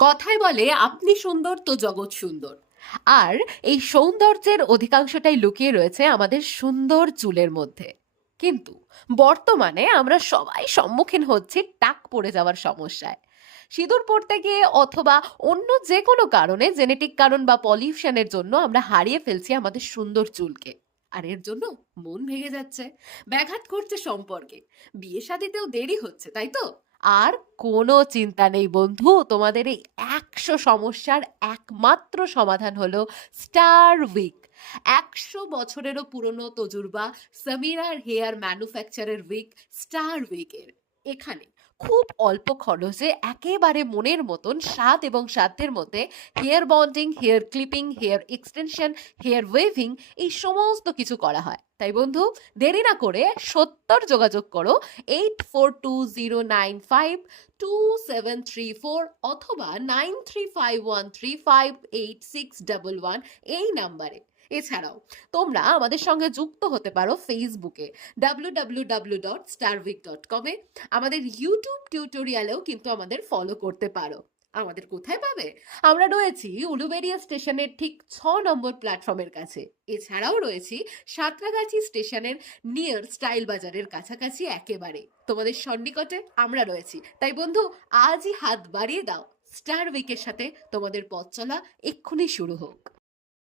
কথায় বলে আপনি সুন্দর তো জগৎ সুন্দর। আর এই সৌন্দর্যের অধিকাংশটাই লুকিয়ে রয়েছে আমাদের সুন্দর চুলের মধ্যে। কিন্তু বর্তমানে আমরা সবাই সম্মুখীন হচ্ছি টাক পড়ে যাওয়ার সমস্যায়। সিঁদুর পড়তে গিয়ে অথবা অন্য যে কোনো কারণে, জেনেটিক কারণ বা পলিউশনের জন্য আমরা হারিয়ে ফেলছি আমাদের সুন্দর চুলকে। আর এর জন্য মন ভেঙে যাচ্ছে, ব্যাঘাত ঘটছে সম্পর্কে, বিয়ে শাদিতেও দেরি হচ্ছে, তাই তো? আর কোনো চিন্তা নেই বন্ধু, তোমাদের এই ১০০ সমস্যার একমাত্র সমাধান হলো স্টার উইক। ১০০ বছরেরও পুরনো তজুরবা সামিরার হেয়ার ম্যানুফ্যাকচারের উইক স্টার উইকের। এখানে খুব অল্প খরচে একেবারে মনের মতন স্বাদ এবং সাধ্যের মধ্যে hair bonding, hair clipping, hair extension, hair waving এই সমস্ত কিছু করা হয়। তাই বন্ধু, দেরি না করে ৭০ যোগাযোগ করো 8420952734 অথবা 9351358611 এই নাম্বারে। এছাড়াও তোমরা আমাদের সঙ্গে যুক্ত হতে পারো ফেসবুকে www.starvik.com এ। আমাদের ইউটিউব টিউটোরিয়ালেও কিন্তু আমাদের ফলো করতে পারো। আমাদের কোথায় পাবে? আমরা রয়েছি উলুবেড়িয়া স্টেশনের ঠিক ৬ নম্বর প্ল্যাটফর্মের কাছে। এছাড়াও রয়েছি সাঁতরাগাছি স্টেশনের নিয়ার স্টাইল বাজারের কাছাকাছি একেবারে তোমাদের সন্নিকটে আমরা রয়েছি। তাই বন্ধু, আজই হাত বাড়িয়ে দাও, স্টার উইকের সাথে তোমাদের পথ চলা এক্ষুনি শুরু হোক।